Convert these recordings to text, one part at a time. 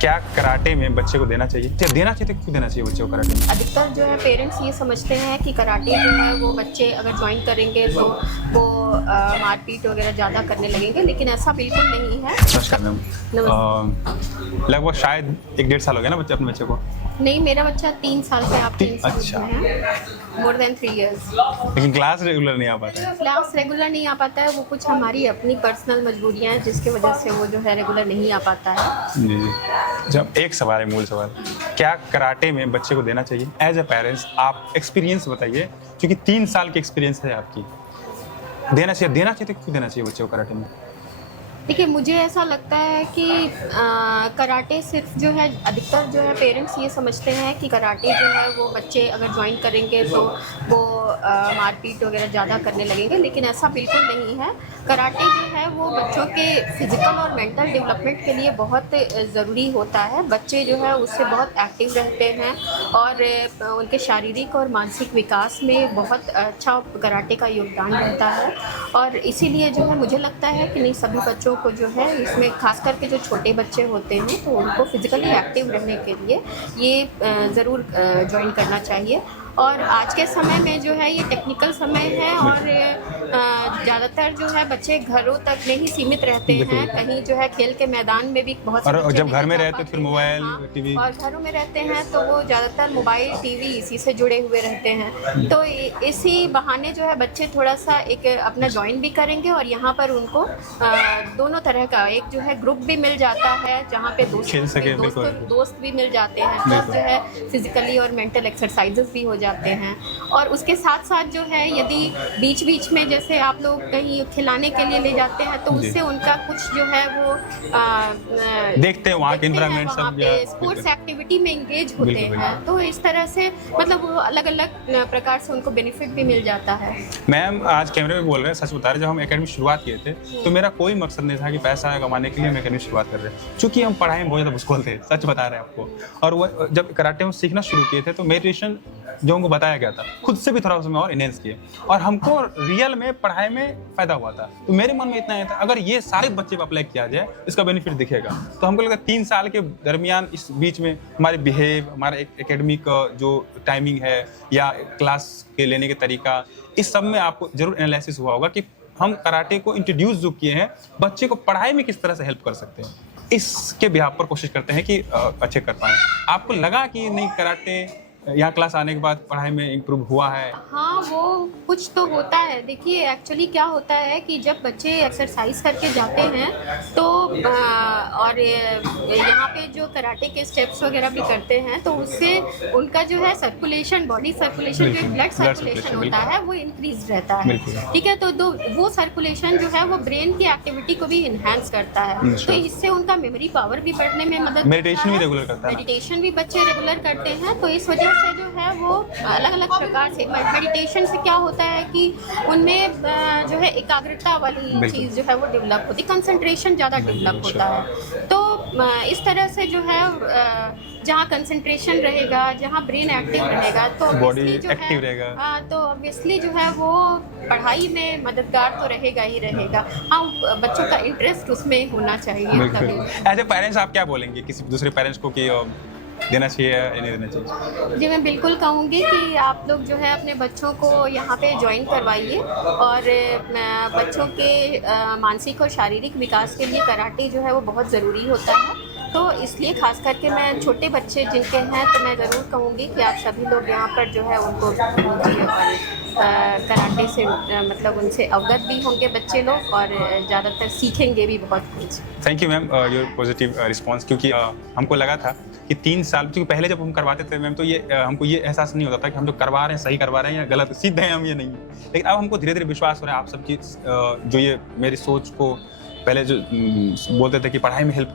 क्या कराटे में बच्चे को देना चाहिए? क्या देना चाहिए तो क्यों देना चाहिए बच्चे को कराटे में? अधिकतर जो है पेरेंट्स ये समझते हैं कि कराटे जो है वो बच्चे अगर ज्वाइन करेंगे तो वो मारपीट वगैरह ज़्यादा करने लगेंगे, लेकिन ऐसा बिल्कुल नहीं है। नमस्कार मैम। लगभग शायद 1-1.5 साल हो गया ना अपने बच्चे को? नहीं, मेरा बच्चा 3 साल से आप 3 साल अच्छा। में है, मोर देन 3 इयर्स। लेकिन क्लास रेगुलर नहीं आ पाता है। क्लास रेगुलर नहीं आ पाता है, वो कुछ हमारी अपनी पर्सनल मजबूरियाँ हैं जिसकी वजह से वो जो है रेगुलर नहीं आ पाता है। जी जी। जब एक सवाल है, मूल सवाल, क्या कराटे में बच्चे को देना चाहिए? एज ए पेरेंट्स आप एक्सपीरियंस बताइए, क्योंकि 3 साल की एक्सपीरियंस है आपकी। देना चाहिए तो क्यों देना चाहिए बच्चे को कराटे में? देखिए, मुझे ऐसा लगता है कि कराटे सिर्फ जो है अधिकतर जो है पेरेंट्स ये समझते हैं कि कराटे जो है वो बच्चे अगर ज्वाइन करेंगे तो वो मारपीट वगैरह ज़्यादा करने लगेंगे, लेकिन ऐसा बिल्कुल नहीं है। कराटे जो है वो बच्चों के फिज़िकल और मेंटल डेवलपमेंट के लिए बहुत ज़रूरी होता है। बच्चे जो है उससे बहुत एक्टिव रहते हैं और उनके शारीरिक और मानसिक विकास में बहुत अच्छा कराटे का योगदान रहता है, और इसीलिए जो है मुझे लगता है कि नहीं, सभी बच्चों को जो है इसमें खास करके जो छोटे बच्चे होते हैं तो उनको फिज़िकली एक्टिव रहने के लिए ये ज़रूर ज्वाइन करना चाहिए। और आज के समय में जो है ये टेक्निकल समय है और ज़्यादातर जो है बच्चे घरों तक में ही सीमित रहते हैं, कहीं जो है खेल के मैदान में भी बहुत से और बच्चे जब नहीं घर में जा रहते पाते फिर हैं। मोबाइल, हाँ, टीवी। और घरों में रहते हैं तो वो ज़्यादातर मोबाइल, टीवी इसी से जुड़े हुए रहते हैं। तो इसी बहाने जो है बच्चे थोड़ा सा एक अपना ज्वाइन भी करेंगे और यहाँ पर उनको दोनों तरह का एक जो है ग्रुप भी मिल जाता है जहाँ पे खेल सके, बिल्कुल। दोस्त भी मिल जाते हैं, प्लस बिल्कुल। जो है फिजिकली और मेंटल एक्सरसाइजेस भी हो जाते हैं। और उसके साथ साथ जो है यदि बीच बीच में जैसे आप लोग कहीं खिलाने के लिए ले जाते हैं तो जी। उससे उनका कुछ जो है वो देखते हैं वहाँ के environment वहाँ सब, पे या स्पोर्ट्स बिल्कुल। एक्टिविटी में इंगेज होते बिल्कुल, हैं, तो इस तरह से मतलब वो अलग अलग प्रकार से उनको बेनिफिट भी मिल जाता है। मैम आज कैमरे में बोल रहे हैं, सच बता रहे हैं, जब हम एकेडमी शुरुआत किए थे तो मेरा कोई मकसद नहीं था कि पैसा कमाने के लिए हम एकेडमी शुरुआत कर रहे हैं, क्योंकि हम पढ़ाई में बहुत ज़्यादा मुश्किल थे, सच बता रहे हैं आपको। और वो जब कराटे में सीखना शुरू किए थे तो मेडिटेशन जो हमको बताया गया था, खुद से भी थोड़ा उसमें और इनहेंस किए, और हमको रियल में पढ़ाई में फ़ायदा हुआ था। तो मेरे मन में इतना ही था, अगर ये सारे बच्चे पर अप्लाई किया जाए इसका बेनिफिट दिखेगा। तो हमको लगा 3 साल के दरमियान इस बीच में हमारे बिहेव, हमारा एकेडमिक जो टाइमिंग है या क्लास के लेने के तरीका, इस सब में आपको जरूर एनालिसिस हुआ होगा कि हम कराटे को इंट्रोड्यूस जो किए हैं बच्चे को पढ़ाई में किस तरह से हेल्प कर सकते हैं। इसके बिहाफ पर कोशिश करते हैं कि अच्छे कर पाएँ। आपको लगा कि नहीं कराटे यहाँ क्लास आने के बाद पढ़ाई में इम्प्रूव हुआ है? हाँ, वो कुछ तो होता है। देखिए, एक्चुअली क्या होता है कि जब बच्चे एक्सरसाइज करके जाते हैं तो और यहाँ पे जो कराटे के स्टेप्स वगैरह भी करते हैं तो उससे उनका जो है सर्कुलेशन, बॉडी सर्कुलेशन, जो ब्लड सर्कुलेशन होता है वो इंक्रीज रहता है। ठीक है, तो वो सर्कुलेशन जो है वो ब्रेन की एक्टिविटी को भी इन्हांस करता है, तो इससे उनका मेमोरी पावर भी बढ़ने में मदद मेडिटेशन भी रेगुलर करता है। मेडिटेशन भी बच्चे रेगुलर करते हैं, तो इस वजह से जो है वो अलग अलग प्रकार से मेडिटेशन से क्या होता है कि उनमें जो है एकाग्रता वाली चीज़ जो है वो डेवलप होती है, कंसंट्रेशन ज़्यादा डेवलप होता है। तो इस तरह से जो है जहाँ कंसंट्रेशन रहेगा, जहाँ ब्रेन एक्टिव रहेगा तो बॉडी obviously जो एक्टिव है रहेगा। तो ऑब्वियसली जो है वो पढ़ाई में मददगार तो रहेगा ही रहेगा। हाँ, बच्चों का इंटरेस्ट उसमें होना चाहिए तभी। एज ए पेरेंट्स आप क्या बोलेंगे किसी दूसरे पेरेंट्स को कि देना चाहिए या नहीं देना चाहिए? जी, मैं बिल्कुल कहूँगी कि आप लोग जो है अपने बच्चों को यहाँ पे ज्वाइन करवाइए, और बच्चों के मानसिक और शारीरिक विकास के लिए कराटे जो है वो बहुत ज़रूरी होता है। तो इसलिए खास करके मैं छोटे बच्चे जिनके हैं तो मैं ज़रूर कहूँगी कि आप सभी लोग यहाँ पर जो है उनको भेजिए और कराटे से मतलब उनसे अवगत भी होंगे बच्चे लोग और ज़्यादातर सीखेंगे भी बहुत कुछ। Thank you ma'am your positive response, क्योंकि हमको लगा था कि 3 साल, क्योंकि पहले जब हम करवाते थे मैम तो ये हमको ये एहसास नहीं होता था कि हम जो करवा रहे हैं सही करवा रहे हैं या गलत, सीधे हैं हम, ये नहीं है। लेकिन अब हमको धीरे धीरे विश्वास हो रहा है आप सबकी जो ये मेरी सोच को पहले जो बोलते थे कि पढ़ाई में हेल्प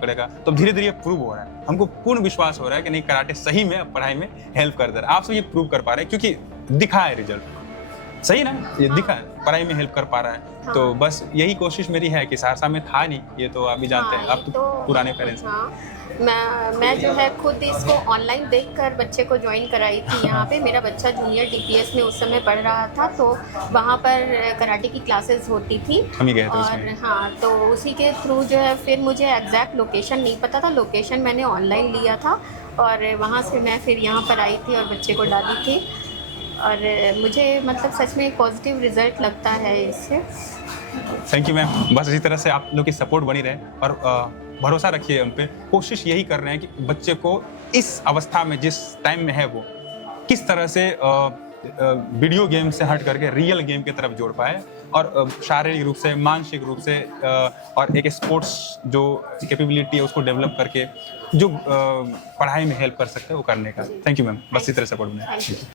करेगा, तो धीरे धीरे ये प्रूव हो रहा है। हमको पूर्ण विश्वास हो रहा है कि नहीं, कराटे सही में पढ़ाई में हेल्प कर दे रहा है। आप सब ये प्रूव कर पा रहे हैं क्योंकि दिखा है रिजल्ट। सही ना, ये दिखा पढ़ाई में हेल्प कर पा रहा है। हाँ। तो बस यही कोशिश मेरी है कि सहरसा में था नहीं, ये तो आप भी जानते हैं, हाँ, अब ये तो पुराने पेरेंट्स। हाँ, मैं जो है खुद इसको ऑनलाइन देखकर बच्चे को ज्वाइन कराई थी यहाँ पे। मेरा बच्चा जूनियर DPS में उस समय पढ़ रहा था, तो वहाँ पर कराटे की क्लासेस होती थी। हम ही गए थे और उसमें। हाँ, तो उसी के थ्रू जो है फिर मुझे एग्जैक्ट लोकेशन नहीं पता था, लोकेशन मैंने ऑनलाइन लिया था और वहाँ से मैं फिर यहाँ पर आई थी और बच्चे को डाली थी। और मुझे मतलब सच में एक पॉजिटिव रिजल्ट लगता है इससे। थैंक यू मैम, बस इसी तरह से आप लोग की सपोर्ट बनी रहे और भरोसा रखिए हम पे। कोशिश यही कर रहे हैं कि बच्चे को इस अवस्था में, जिस टाइम में है, वो किस तरह से वीडियो गेम से हट करके रियल गेम की तरफ जोड़ पाए और शारीरिक रूप से, मानसिक रूप से और एक स्पोर्ट्स जो कैपेबिलिटी है उसको डेवलप करके जो पढ़ाई में हेल्प कर सकते हैं वो करने का। थैंक यू मैम, बस इसी तरह सपोर्ट बने। Thank you.